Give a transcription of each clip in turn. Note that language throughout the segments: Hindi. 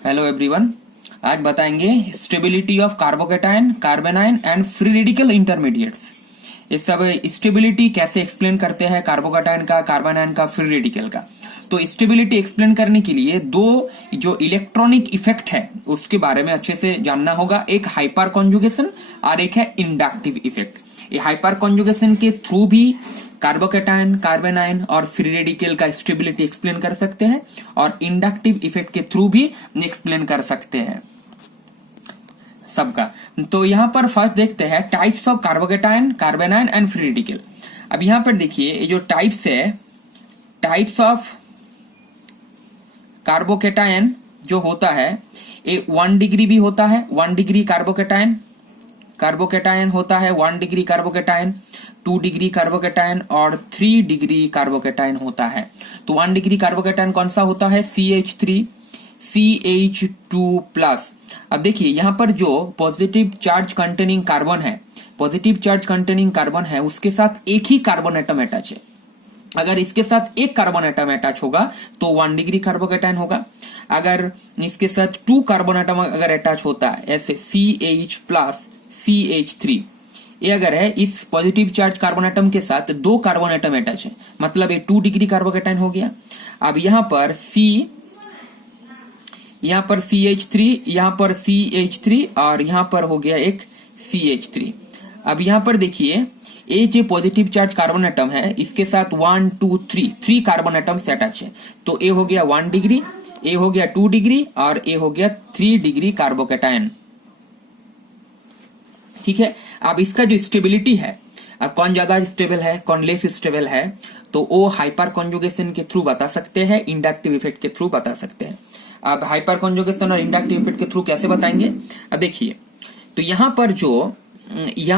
Hello everyone. आज बताएंगे stability of carbocation, कार्बेनाइन and free radical intermediates. इस सब स्टेबिलिटी कैसे एक्सप्लेन करते हैं कार्बोकेटायन का, कार्बेनाइन का, फ्री रेडिकल का। तो स्टेबिलिटी एक्सप्लेन करने के लिए दो जो इलेक्ट्रॉनिक इफेक्ट है उसके बारे में अच्छे से जानना होगा। एक हाइपर कॉन्जुगेशन और एक है इंडक्टिव इफेक्ट। ये हाइपर कॉन्जुगेशन के थ्रू भी कार्बोकेटायन, कार्बेनाइन और फ्री रेडिकल का स्टेबिलिटी एक्सप्लेन कर सकते हैं और इंडक्टिव इफेक्ट के थ्रू भी एक्सप्लेन कर सकते हैं सबका। तो यहां पर फर्स्ट देखते हैं types of carbocation, कार्बेनाइन and free radical. अब यहां पर देखिए ये जो टाइप्स है, टाइप्स ऑफ कार्बोकेटायन जो होता है ये 1 डिग्री भी होता है। 1 डिग्री कार्बोकेटायन होता है, 1 डिग्री कार्बोकेटायन, 2 डिग्री कार्बोकेटायन और 3 डिग्री कार्बोकेटायन होता है। तो 1 डिग्री कार्बोकेटायन कौन सा होता है? CH3 CH2+। अब देखिए यहां पर जो पॉजिटिव चार्ज कंटेनिंग कार्बन है, पॉजिटिव चार्ज कंटेनिंग कार्बन है उसके साथ एक ही कार्बन एटम अटैच है। अगर इसके साथ एक कार्बन एटम अटैच होगा तो 1 डिग्री कार्बोकेटायन होगा। अगर इसके साथ 2 कार्बन एटम अगर अटैच होता है, ऐसे CH+ CH3, ये अगर है इस पॉजिटिव चार्ज कार्बन एटम के साथ 2 कार्बन एटम अटैच है, मतलब ये 2 डिग्री कार्बोकेटायन हो गया। अब यहां पर CH3, यहां पर CH3 और यहां पर हो गया एक CH3। अब यहां पर देखिए ये जो पॉजिटिव चार्ज कार्बन एटम है इसके साथ 1 2 3 कार्बन एटम से अटैच है। तो ए हो गया 1 डिग्री, ए हो गया 2 डिग्री और ए हो गया 3 डिग्री कार्बोकेटायन। ठीक है। अब इसका जो स्टेबिलिटी है, अब कौन ज्यादा स्टेबल है, कौन लेस स्टेबल है, तो वो हाइपर कॉन्जुगेशन के थ्रू बता सकते हैं, इंडक्टिव इफेक्ट के थ्रू बता सकते हैं। अब हाइपर कॉन्जुगेशन और इंडक्टिव इफेक्ट के थ्रू कैसे बताएंगे? अब देखिए तो यहां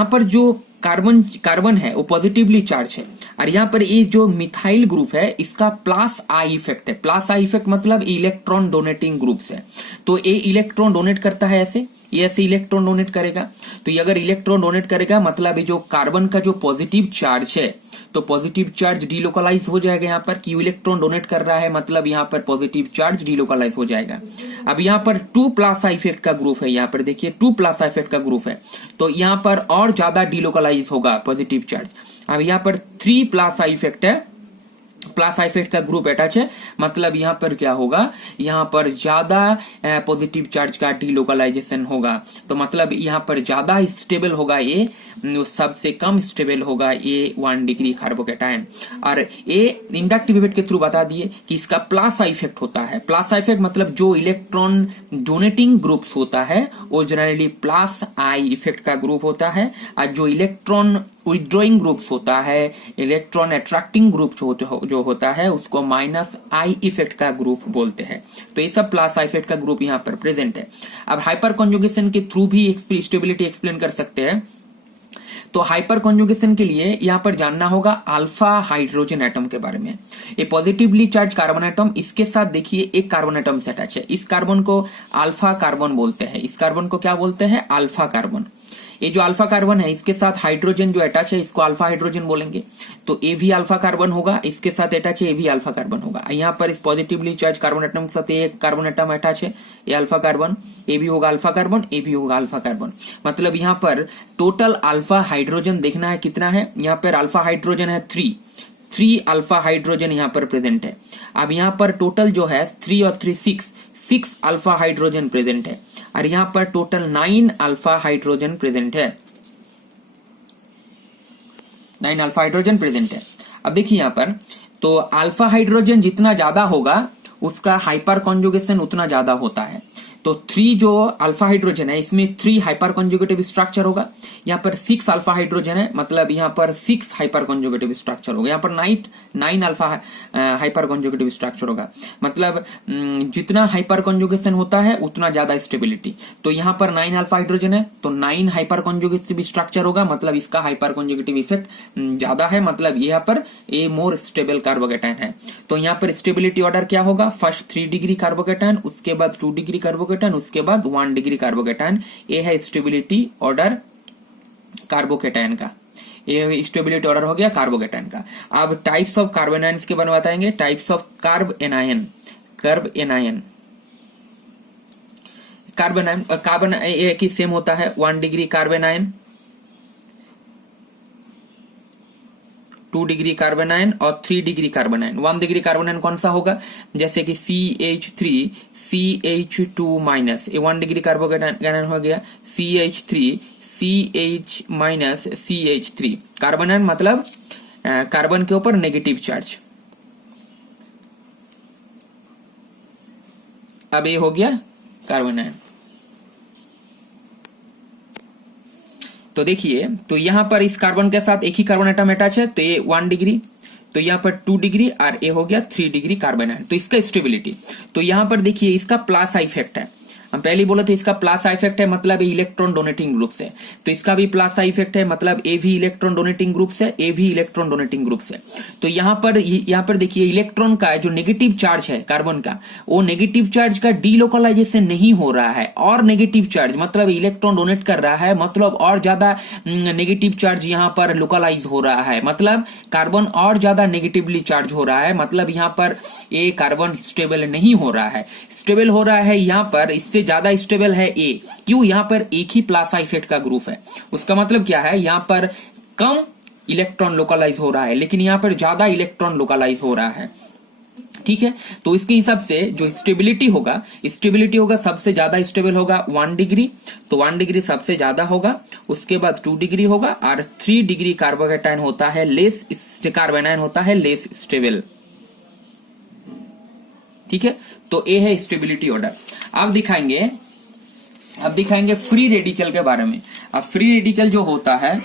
पर जो कार्बन है वो पॉजिटिवली चार्ज है और यहाँ पर ये जो मिथाइल ग्रुप है इसका प्लस आई इफेक्ट है। प्लस आई इफेक्ट मतलब इलेक्ट्रॉन डोनेटिंग ग्रुप्स है। तो ये इलेक्ट्रॉन डोनेट करता है, ये ऐसे इलेक्ट्रॉन डोनेट करेगा। तो ये अगर इलेक्ट्रॉन डोनेट करेगा मतलब ये जो कार्बन का जो पॉजिटिव चार्ज है तो पॉजिटिव चार्ज डिलोकलाइज हो जाएगा। यहाँ पर कि इलेक्ट्रॉन डोनेट कर रहा है मतलब यहाँ पर पॉजिटिव चार्ज डिलोकलाइज हो जाएगा। अब यहाँ पर 2+ इफेक्ट का ग्रुप है, यहाँ पर देखिए 2+ इफेक्ट का ग्रुप है तो यहाँ पर और ज्यादा डिलोकलाइज होगा पॉजिटिव चार्ज। अब यहाँ पर 3+ इफेक्ट है, प्लस इफेक्ट का ग्रुप अटैच है मतलब यहां पर क्या होगा, यहां पर ज्यादा पॉजिटिव चार्ज का डिलोकलाइजेशन होगा। तो मतलब यहां पर ज्यादा स्टेबल होगा ये, सबसे कम स्टेबल होगा ये 1 डिग्री कार्बोकेटायन। और ये इंडक्टिव इफेक्ट के थ्रू बता दिए कि इसका प्लस इफेक्ट होता है। प्लस इफेक्ट मतलब जो इलेक्ट्रॉन डोनेटिंग ग्रुप्स होता है वो जनरली प्लस आई इफेक्ट का ग्रुप होता है और जो इलेक्ट्रॉन विथड्रॉइंग ग्रुप्स होता है, इलेक्ट्रॉन अट्रैक्टिंग ग्रुप जो होता है उसको माइनस आई इफेक्ट का ग्रुप बोलते हैं। तो ये सब प्लस आई इफेक्ट का ग्रुप यहाँ पर प्रेजेंट है। अब हाइपर कॉन्जुगेशन के थ्रू भी स्टेबिलिटी एक्सप्लेन कर सकते हैं। तो हाइपर कॉन्जुगेशन के लिए यहाँ पर जानना होगा अल्फा हाइड्रोजन एटम के बारे में। ये पॉजिटिवली चार्ज कार्बन एटम, इसके साथ देखिए एक कार्बन एटम से अटैच है। इस कार्बन को अल्फा कार्बन बोलते हैं। इस कार्बन को क्या बोलते हैं? Alpha carbon. ये जो अल्फा कार्बन है इसके साथ हाइड्रोजन जो अटैच है इसको अल्फा हाइड्रोजन बोलेंगे। तो ए भी अल्फा कार्बन होगा, इसके साथ अटैच है ए भी अल्फा कार्बन होगा। यहाँ पर इस पॉजिटिवली चार्ज कार्बन एटम के साथ एक कार्बन एटम अटैच है, ये अल्फा कार्बन, ए भी होगा अल्फा कार्बन, ए भी होगा अल्फा कार्बन। मतलब यहाँ पर टोटल अल्फा हाइड्रोजन देखना है कितना है। यहाँ पर अल्फा हाइड्रोजन है 3 अल्फा हाइड्रोजन यहाँ पर प्रेजेंट है। अब यहाँ पर टोटल जो है 3 और 3 6 अल्फा हाइड्रोजन प्रेजेंट है और यहाँ पर टोटल 9 अल्फा हाइड्रोजन प्रेजेंट है। 9 अल्फा हाइड्रोजन प्रेजेंट है। अब देखिए यहाँ पर तो अल्फा हाइड्रोजन जितना ज्यादा होगा उसका हाइपर कॉन्जुगेशन उतना ज्यादा होता है। तो 3 जो अल्फा हाइड्रोजन है इसमें 3 हाइपर कॉन्जुगेटिव स्ट्रक्चर होगा। यहाँ पर 6 अल्फा हाइड्रोजन है मतलब यहाँ पर 6 हाइपर कॉन्जुगेटिव स्ट्रक्चर होगा। यहाँ पर 9 अल्फा हाइपर कॉन्जुगेटिव स्ट्रक्चर होगा। मतलब जितना हाइपर कॉन्जुगेशन होता है उतना ज्यादा स्टेबिलिटी। तो यहाँ पर 9 अल्फा हाइड्रोजन है तो 9 हाइपर कॉन्जुगेटिव स्ट्रक्चर होगा मतलब इसका हाइपर कॉन्जुगेटिव इफेक्ट ज्यादा है, मतलब यहाँ पर ए मोर स्टेबल कार्बोकेटायन है। तो यहाँ पर स्टेबिलिटी ऑर्डर क्या होगा? फर्स्ट 3 डिग्री कार्बोकेटायन, उसके बाद 2 डिग्री कार्बोकेटायन, उसके बाद 1 डिग्री कार्बोकेटायन। ये है स्टेबिलिटी ऑर्डर कार्बोकेटायन का। ये स्टेबिलिटी ऑर्डर हो गया कार्बोकेटायन का। अब टाइप्स ऑफ कार्बोनाइन्स के बारे में बताएंगे। Types of carb anion. Carbon ion, और कार्बन एक ही सेम होता है 1 degree carbon ion, 2 degree carbon ion और 3 degree carbon ion. 1 degree carbon ion कौन सा होगा, जैसे कि CH3 CH2 माइनस, ये 1 डिग्री कार्बन आयन हो गया CH3 CH minus CH3। Carbon ion मतलब कार्बन के ऊपर नेगेटिव चार्ज। अब ये हो गया कार्बन आयन। तो देखिए, तो यहां पर इस कार्बन के साथ एक ही कार्बन एटम अटैच है, तो ये 1 डिग्री, तो यहां पर 2 डिग्री और ये हो गया 3 डिग्री कार्बन आयन। तो इसका स्टेबिलिटी, तो यहां पर देखिए इसका प्लस इफेक्ट है, हम पहले ही बोले थे इसका प्लस इफेक्ट है, मतलब ये इलेक्ट्रॉन डोनेटिंग ग्रुप से, तो इसका भी प्लस इफेक्ट है, मतलब ए भी इलेक्ट्रॉन डोनेटिंग ग्रुप से, ए भी इलेक्ट्रॉन डोनेटिंग ग्रुप से। तो यहां पर देखिए इलेक्ट्रॉन का जो नेगेटिव चार्ज है कार्बन का, वो नेगेटिव चार्ज का डीलोकलाइजेशन नहीं हो रहा है, और नेगेटिव चार्ज मतलब इलेक्ट्रॉन डोनेट कर रहा है, मतलब और ज्यादा नेगेटिव चार्ज यहां पर लोकलाइज हो रहा है, मतलब कार्बन और ज्यादा नेगेटिवली चार्ज हो रहा है, मतलब यहां पर ए कार्बन स्टेबल नहीं हो रहा है, स्टेबल हो रहा है यहां पर इससे ज्यादा स्टेबल है ए। क्यों, यहां पर एक ही प्लस इफेक्ट का ग्रुप है, उसका मतलब क्या है, यहां पर कम इलेक्ट्रॉन लोकलाइज हो रहा है, लेकिन यहां पर ज्यादा इलेक्ट्रॉन लोकलाइज हो रहा है। ठीक है, तो इसके हिसाब से जो स्टेबिलिटी होगा सबसे ज्यादा स्टेबल होगा 1 डिग्री, तो 1 डिग्री सबसे ज्यादा होगा, उसके बाद 2 डिग्री होगा, और 3 डिग्री कार्बोकेटायन होता है लेस, कार्बन आयन होता है लेस स्टेबल। ठीक है, तो ये है स्टेबिलिटी ऑर्डर। अब दिखाएंगे फ्री रेडिकल के बारे में। अब फ्री रेडिकल जो होता है,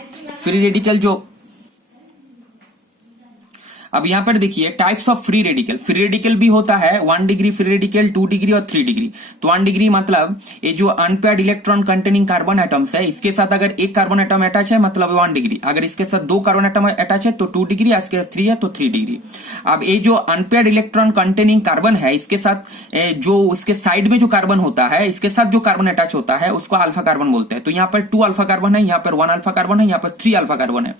अब यहां पर देखिए टाइप्स ऑफ फ्री रेडिकल भी होता है 1 डिग्री फ्री रेडिकल, 2 डिग्री और 3 डिग्री। तो 1 डिग्री मतलब ये जो unpaired electron containing carbon atoms है, इसके साथ अगर एक कार्बन एटम अटैच है मतलब 1 डिग्री, अगर इसके साथ 2 कार्बन एटम अटैच है तो 2 डिग्री, इसके साथ 3 है तो 3 डिग्री। अब ये जो अनपेयर्ड इलेक्ट्रॉन कंटेनिंग कार्बन है, इसके साथ जो इसके साइड में जो कार्बन होता है, इसके साथ जो कार्बन अटैच होता है उसको अल्फा कार्बन बोलते हैं। तो यहाँ पर 2 अल्फा कार्बन है, यहाँ पर 1 अल्फा कार्बन है, यहाँ पर 3 अल्फा कार्बन है।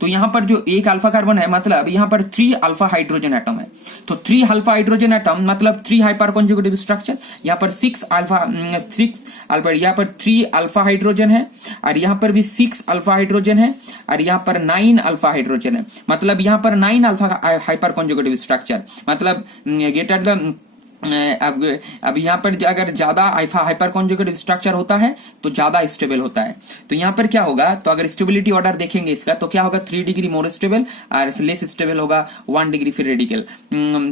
तो यहाँ पर जो एक अल्फा कार्बन है मतलब यहाँ पर 3 अल्फा हाइड्रोजन एटम है, तो 3 अल्फा हाइड्रोजन एटम मतलब 3 हाइपर कॉन्जुगेटिव स्ट्रक्चर। यहाँ पर 6 अल्फा, यहाँ पर 3 अल्फा हाइड्रोजन है, और यहाँ पर भी 6 अल्फा हाइड्रोजन है, और यहाँ पर 9 अल्फा हाइड्रोजन है, मतलब यहाँ पर 9 अल्फा हाइपर कॉन्जुगेटिव स्ट्रक्चर, मतलब गेटर द अब यहाँ पर अगर ज्यादा हाइपर कॉन्जुगेटिव स्ट्रक्चर होता है तो ज्यादा स्टेबल होता है। तो यहाँ पर क्या होगा, तो अगर स्टेबिलिटी ऑर्डर देखेंगे इसका तो क्या होगा, 3 डिग्री मोर स्टेबल और लेस स्टेबल होगा 1 डिग्री फ्री रेडिकल।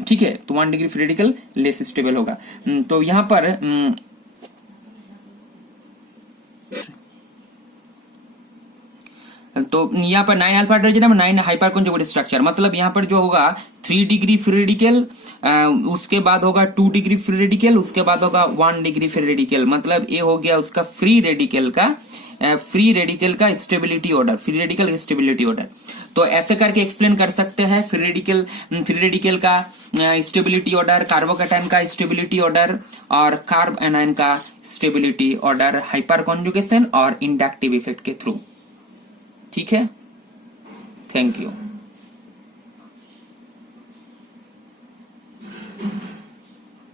ठीक है, तो 1 degree free radical less stable होगा। तो यहाँ पर तो यहाँ पर 9 अल्फा हाइड्रोजन है, 9 हाइपर कॉन्जुगेटिव स्ट्रक्चर, मतलब यहाँ पर जो होगा 3 डिग्री फ्री रेडिकल, उसके बाद होगा 2 डिग्री फ्री रेडिकल, उसके बाद होगा 1 डिग्री फ्री रेडिकल, मतलब ये हो गया उसका फ्री रेडिकल का स्टेबिलिटी ऑर्डर। तो ऐसे करके एक्सप्लेन कर सकते हैं फ्री रेडिकल का स्टेबिलिटी ऑर्डर, कार्बोकेटायन का स्टेबिलिटी ऑर्डर, और कार्ब एनायन का स्टेबिलिटी ऑर्डर हाइपर कॉन्जुगेशन और इंडक्टिव इफेक्ट के थ्रू। ठीक है, थैंक यू।